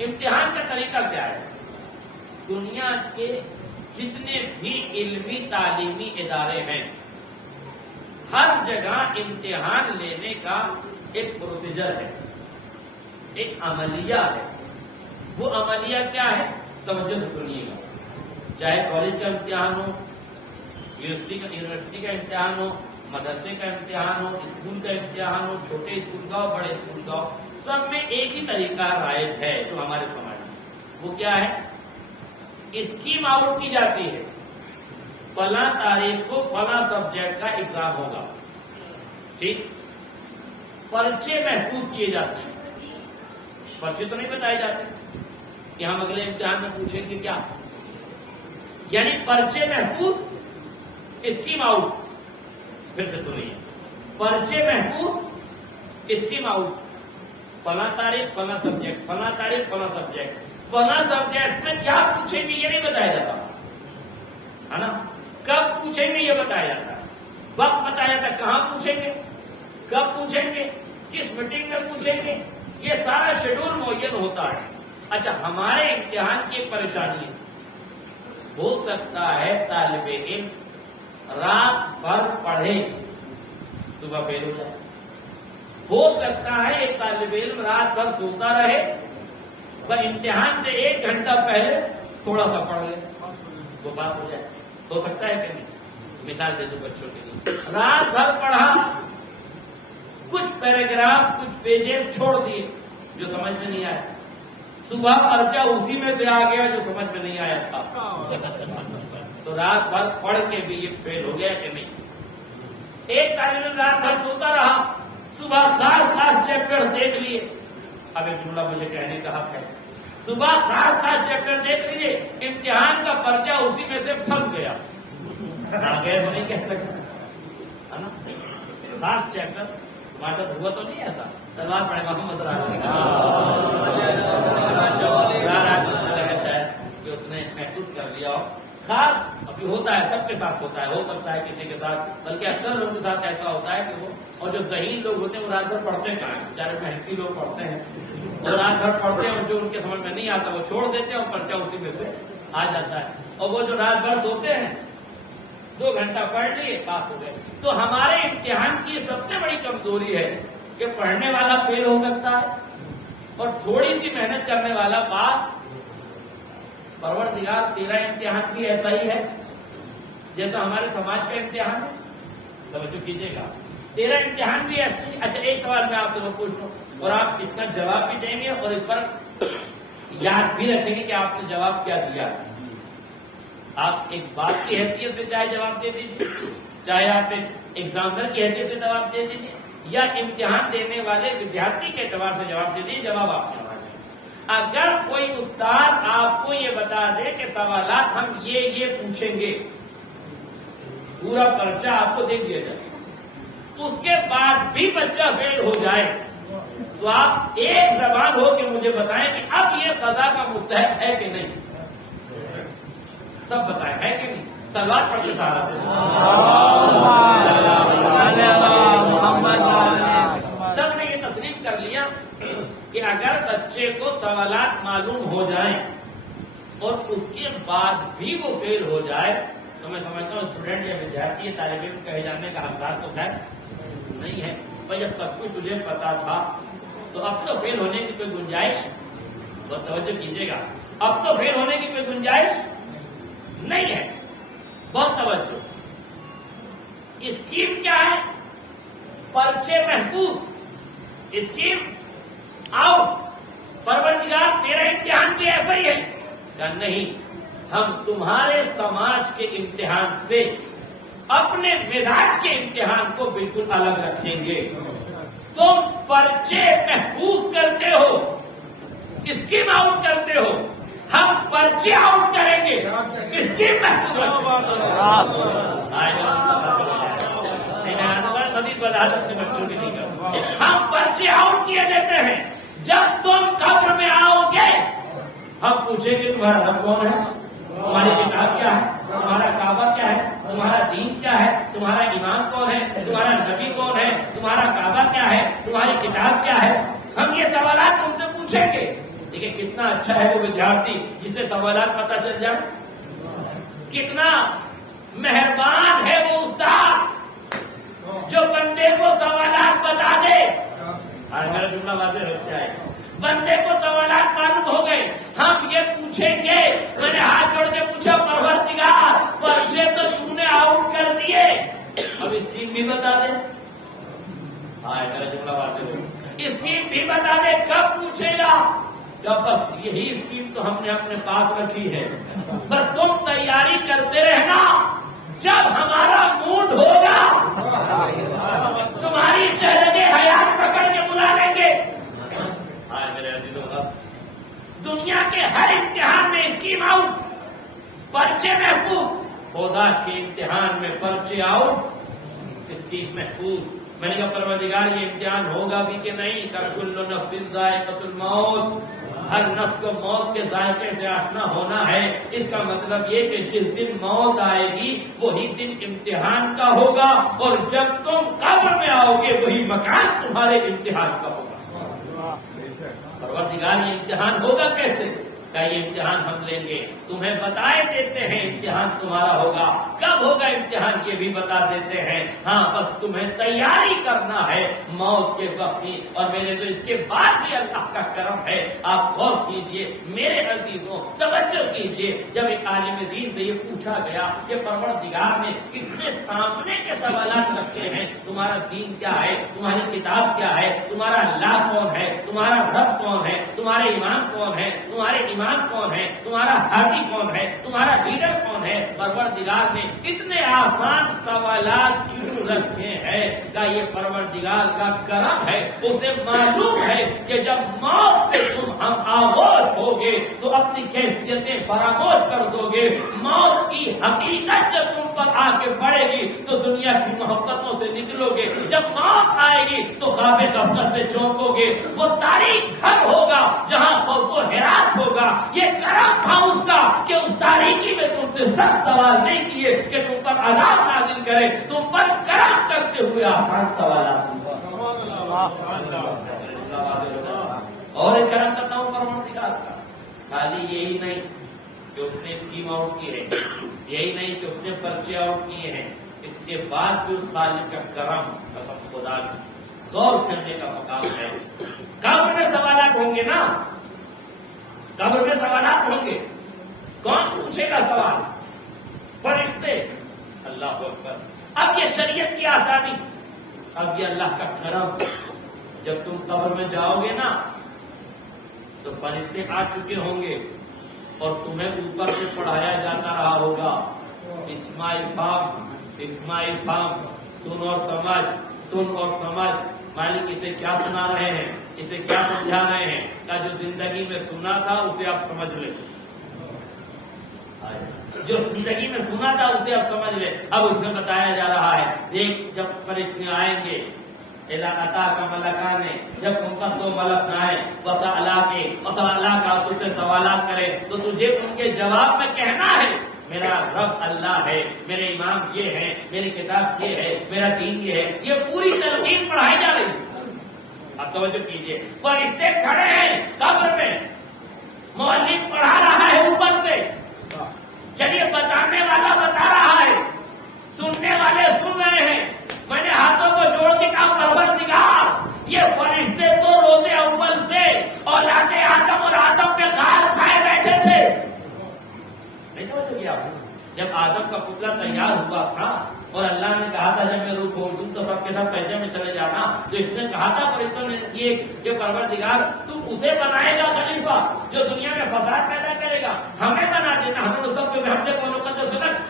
امتحان کا طریقہ کیا ہے؟ دنیا کے جتنے بھی علمی تعلیمی ادارے ہیں ہر جگہ امتحان لینے کا ایک پروسیجر ہے، ایک عملیہ ہے۔ وہ عملیہ کیا ہے؟ توجہ سے سنیے گا۔ چاہے کالج کا امتحان ہو، یونیورسٹی کا امتحان ہو، مدرسے کا امتحان ہو، اسکول کا امتحان ہو، چھوٹے اسکول کا ہو، بڑے اسکول کا ہو، سب میں ایک ہی طریقہ رائج ہے جو ہمارے سماج میں۔ وہ کیا ہے؟ اسکیم آؤٹ کی جاتی ہے، فلاں تاریخ کو فلاں سبجیکٹ کا ایگزام ہوگا، ٹھیک؟ پرچے محفوظ کیے جاتے ہیں، پرچے تو نہیں بتائے جاتے کہ ہم اگلے امتحان میں پوچھیں گے کیا، یعنی پرچے محفوظ، اسکیم آؤٹ۔ پھر سے تو نہیں ہے، پرچے محفوظ، اسکیم آؤٹ، فلاں تاریخ فلاں سبجیکٹ، فلاں تاریخ فلاں سبجیکٹ، فلاں سبجیکٹ میں کیا پوچھیں گے یہ نہیں بتایا جاتا ہے نا، کب پوچھیں گے یہ بتایا جاتا ہے، وقت بتایا جاتا ہے، کہاں پوچھیں گے، کب پوچھیں گے، کس میٹنگ میں پوچھیں گے، یہ سارا شیڈول معین ہوتا ہے۔ اچھا، ہمارے امتحان کی ایک پریشانی ہے، ہو سکتا ہے طالب علم رات بھر پڑھے صبح فیل ہو جائے، ہو سکتا ہے ایک طالب علم رات بھر سوتا رہے، پر امتحان سے 1 گھنٹہ پہلے تھوڑا سا پڑھ لے، وہ پاس ہو جائے، ہو سکتا ہے کہ نہیں؟ مثال دے دو بچوں کے لیے، رات بھر پڑھا، کچھ پیراگراف کچھ پیجز چھوڑ دیے جو سمجھ میں نہیں آیا، صبح پرچہ اسی میں سے آ گیا جو سمجھ میں نہیں آیا تھا، تو رات بھر پڑھ کے بھی یہ فیل ہو گیا کہ نہیں؟ ایک طالب علم رات بھر سوتا رہا، صبح خاص چیپٹر دیکھ لیے، اب ایک جملہ مجھے کہنے کا حق ہے، صبح خاص چیپٹر دیکھ لیجیے، امتحان کا پرچہ اسی میں سے پھنس گیا، آگے تو نہیں کہہ سکتا ہے نا، خاص چیپٹر تمہارے ساتھ ہوا تو نہیں ایسا؟ سلوار پڑے گا محمد شاید کہ اس نے محسوس کر لیا ہو، خاص ابھی ہوتا ہے، سب کے ساتھ ہوتا ہے، ہو سکتا ہے کسی کے ساتھ، بلکہ اکثر لوگوں کے ساتھ ایسا ہوتا ہے کہ وہ، اور جو ذہین لوگ ہوتے ہیں وہ رات بھر پڑھتے کہاں ہیں، بیچارے محنتی لوگ پڑھتے ہیں، اور رات بھر پڑھتے ہیں اور جو ان کے سمجھ میں نہیں آتا وہ چھوڑ دیتے ہیں اور پرچہ اسی میں سے آ جاتا ہے، اور وہ جو رات بھر سوتے ہیں 2 گھنٹہ پڑھ لیے پاس ہو گئے۔ تو ہمارے امتحان کی سب سے بڑی کمزوری ہے کہ پڑھنے والا فیل ہو سکتا ہے اور تھوڑی سی محنت کرنے والا پاس۔ پروردگار تیرا امتحان بھی ایسا ہی ہے جیسا ہمارے سماج کا امتحان ہے، توجہ کیجیے گا، تیرا امتحان بھی ایسا ہی۔ اچھا، ایک سوال میں آپ سے وہ پوچھ لوں اور آپ اس کا جواب بھی دیں گے اور اس پر یاد بھی رکھیں گے کہ آپ نے جواب کیا دیا۔ آپ ایک بات کی حیثیت سے چاہے جواب دے دیجیے، چاہے آپ ایک ایگزامنر کی حیثیت سے جواب دے دیجیے، یا امتحان دینے والے ودیارتھی کے اعتبار سے جواب دے دیجیے، جواب آپ نے۔ اگر کوئی استاد آپ کو یہ بتا دے کہ سوالات ہم یہ پوچھیں گے، پورا پرچہ آپ کو دے دیا جائے، اس کے بعد بھی بچہ فیل ہو جائے تو آپ ایک زبان ہو کہ مجھے بتائیں کہ اب یہ سزا کا مستحق ہے کہ نہیں، سب بتائیں ہے کہ نہیں، سلوات پڑھ کے سارا سب نے یہ تسلیم کر لیا کہ اگر بچے کو سوالات معلوم ہو جائیں اور اس کے بعد بھی وہ فیل ہو جائے تو میں سمجھتا ہوں اسٹوڈنٹ یا ودیارتھی طالب علم کہے جانے کا حقدار تو خیر نہیں ہے۔ بھائی جب سب کچھ تجھے پتا تھا تو اب تو فیل ہونے کی کوئی گنجائش، بہت توجہ کیجیے گا، اب تو فیل ہونے کی کوئی گنجائش نہیں ہے، بہت توجہ۔ اسکیم کیا ہے؟ پرچے محفوظ، اسکیم آؤٹ۔ پروردگار تیرا امتحان بھی ایسا ہی ہے کہ نہیں، ہم تمہارے سماج کے امتحان سے اپنے مزاج کے امتحان کو بالکل الگ رکھیں گے۔ تم پرچے محفوظ کرتے ہو، اسکیم آؤٹ کرتے ہو، ہم پرچے آؤٹ کریں گے، اسکیم محفوظ مزید وضاحت اپنے بچوں کی نہیں کرو، ہم پرچے آؤٹ کیے دیتے ہیں۔ جب تم قبر میں آؤ گے ہم پوچھیں گے تمہارا رب کون ہے، تمہاری کتاب کیا ہے، تمہارا کعبہ کیا ہے، تمہارا دین کیا ہے، تمہارا امام کون ہے، تمہارا نبی کون ہے، تمہارا کعبہ کیا ہے، تمہاری کتاب کیا ہے، ہم یہ سوالات تم سے پوچھیں گے۔ دیکھیں کتنا اچھا ہے وہ ودیارتھی جسے سوالات پتہ چل جائے، کتنا مہربان ہے وہ استاد جو بندے کو سوالات بتا دے۔ میرا جملہ واضح ہو جائے، بندے کو سوالات معلوم ہو گئے، ہم یہ پوچھیں گے، میں نے ہاتھ جوڑ کے پوچھا پروردگار پرچے تو تم نے آؤٹ کر دیے، اب اسکیم بھی بتا دے۔ میرا جملہ واضح ہو، اسکیم بھی بتا دے، کب پوچھے گا؟ جب بس یہی اسکیم تو ہم نے اپنے پاس رکھی ہے، بس تم تیاری کرتے رہنا، جب ہمارا موڈ ہوگا تمہاری شہرگے حیات پکڑ کے بلا لیں گے۔ میرے عزیزوں، دنیا کے ہر امتحان میں اسکیم آؤٹ، پرچے محفوظ، خدا کے امتحان میں پرچے آؤٹ، اسکیم محفوظ۔ میں نے کہا پروردگار یہ امتحان ہوگا بھی کہ نہیں؟ کل نفس ذائقۃ الموت، ہر نفس کو موت کے ذائقے سے آشنا ہونا ہے۔ اس کا مطلب یہ کہ جس دن موت آئے گی وہی دن امتحان کا ہوگا، اور جب تم قبر میں آؤ گے وہی مکان تمہارے امتحان کا ہوگا۔ پروردگار یہ امتحان ہوگا کیسے؟ کہ یہ امتحان ہم لیں گے، تمہیں بتائے دیتے ہیں امتحان تمہارا ہوگا، کب ہوگا امتحان یہ بھی بتا دیتے ہیں، ہاں بس تمہیں تیاری کرنا ہے موت کے وقت کی۔ اور میرے تو اس کے بعد بھی اللہ کا کرم ہے، آپ غور کیجئے میرے عزیزوں، توجہ کیجئے، جب ایک عالم دین سے یہ پوچھا گیا کہ پروردگار نے کتنے سامنے کے سوالات رکھے ہیں، تمہارا دین کیا ہے، تمہاری کتاب کیا ہے، تمہارا اللہ کون ہے، تمہارا رب کون ہے، تمہارے امام کون ہے، تمہارے امام کون ہے، تمہارا ہادی کون ہے، تمہارا لیڈر کون ہے، پروردگار نے اتنے آسان سوالات کیوں رکھے ہیں؟ کہ یہ پروردگار کا کرم ہے، اسے معلوم ہے کہ جب موت سے تم ہم آغوش ہوگے تو اپنی کیفیتیں فراموش کر دو گے، موت کی حقیقت جب تم پر آ کے پڑے گی تو دنیا کی محبتوں سے نکلو گے، جب موت آئے گی تو خواب غفلت سے چونکو گے، وہ تاریخ گھر ہوگا جہاں خوف و ہراس ہوگا۔ یہ کرم تھا اس کا کہ اس تاریکی میں تم سے سخت سوال نہیں کیے کہ تم پر عذاب نازل کرے، تم پر کرم کرتے ہوئے آسان سوالات۔ اور ایک کرم کرتا ہوں پروردگار کا، خالی یہی نہیں کہ اس نے اسکیم آؤٹ کی ہے، یہی نہیں کہ اس نے پرچے آؤٹ کیے ہیں، اس کے بعد بھی اس خالق کا کرم قسم خدا کی غور کرنے کا مقام ہے۔ قبر میں سوالات ہوں گے نا، قبر میں سوالات ہوں گے، کون پوچھے گا سوال؟ فرشتے۔ اللہ اکبر۔ اب یہ شریعت کی آسانی، اب یہ اللہ کا کرم، جب تم قبر میں جاؤ گے نا تو فرشتے آ چکے ہوں گے اور تمہیں اوپر سے پڑھایا جاتا رہا ہوگا، اسماعیل فام، سن اور سمجھ، سن اور سمجھ۔ مالک اسے کیا سنا رہے ہیں، اسے کیا سمجھا رہے ہیں؟ کہ جو زندگی میں سنا تھا اسے آپ سمجھ لیں، جو زندگی میں سنا تھا اسے آپ سمجھ لیں۔ اب اس میں بتایا جا رہا ہے، دیکھ جب فرشتے آئیں گے، عطا کا ملکان نے، جب ان کا دو ملک آئے، وسألہ کا تجھ سے سوالات کرے تو تجھے ان کے جواب میں کہنا ہے میرا رب اللہ ہے، میرے امام یہ ہے، میری کتاب یہ ہے، میرا دین یہ ہے۔ یہ پوری تلقین پڑھائی جا رہی ہے۔ اب توجہ کیجئے، فرشتے کھڑے ہیں قبر میں، مؤلف پڑھا رہا ہے اوپر سے، چلیے بتانے والا بتا رہا ہے، سننے والے سن رہے ہیں۔ میں نے ہاتھوں کو جوڑ کے کہا پروردگار یہ فرشتے تو روزے اول سے اولاد آدم اور آدم کے خال کھائے بیٹھے تھے۔ نہیں سمجھ گیا، جب آدم کا پتلا تیار ہوا تھا اور اللہ نے کہا تھا جب میں روح کھول دوں تو سب کے ساتھ سجدے میں چلے جانا، تو اس نے کہا تھا فرشتوں نے یہ پروردگار تو اسے بنائے گا خلیفہ جو دنیا میں فساد پیدا کرے گا، ہمیں بنا دینا، ہم سب پہ ہم دیکھو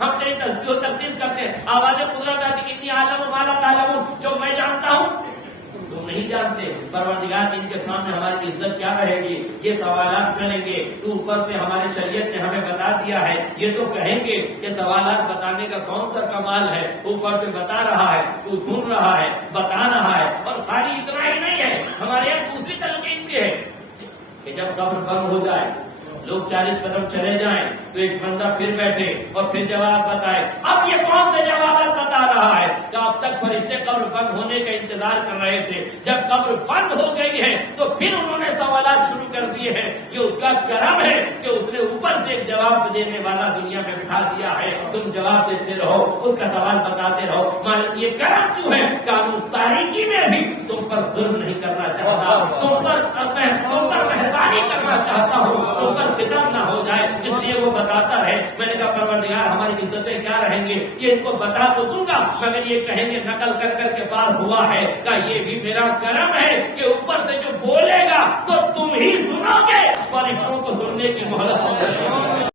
ہم تیری تسبیح و تقدیس کرتے ہیں، آواز قدرت آتی اتنی عالم و مالا تعلمون، جو میں جانتا ہوں تم نہیں جانتے۔ پروردگار ان کے سامنے ہماری عزت کیا رہے گی؟ یہ سوالات کریں گے، تو اوپر سے ہماری شریعت نے ہمیں بتا دیا ہے، یہ تو کہیں گے کہ سوالات بتانے کا کون سا کمال ہے، اوپر سے بتا رہا ہے، تو سن رہا ہے، بتا رہا ہے۔ اور خالی اتنا ہی نہیں ہے، ہمارے یہاں دوسری تلقین بھی ہے کہ جب قبر بند ہو جائے، لوگ 40 قدم چلے جائیں تو ایک بندہ پھر بیٹھے اور پھر جواب بتائے۔ اب یہ کون سے جوابات بتا بتا رہا ہے کہ اب تک فرشتے قبر بند ہونے کا انتظار کر رہے تھے، جب قبر بند ہو گئی ہے تو پھر انہوں نے سوالات شروع کر دیے ہیں. یہ اس کا کرم ہے کہ اس نے اوپر سے ایک جواب دینے والا دنیا میں بٹھا دیا ہے. تم جواب دیتے رہو، اس کا سوال بتاتے رہو. مالک یہ کرم کیوں ہے کہ ہم اس تاریکی میں بھی تم پر ظلم نہیں کرنا چاہتا، تم پر مہربانی کرنا چاہتا ہوں، تم پر ستم نہ ہو جائے. اس لیے وہ بتاتا ہے. میں نے کہا پروردگار ہماری عزتیں کیا رہیں گے، یہ ان کو بتا تو دوں گا مگر یہ کہیں گے نقل کر کر کے پاس ہوا ہے کہ یہ بھی میرا کرم ہے کہ اوپر سے جو بولے گا تو تم ہی سنو گے، فرشتوں کو سننے کی مہلت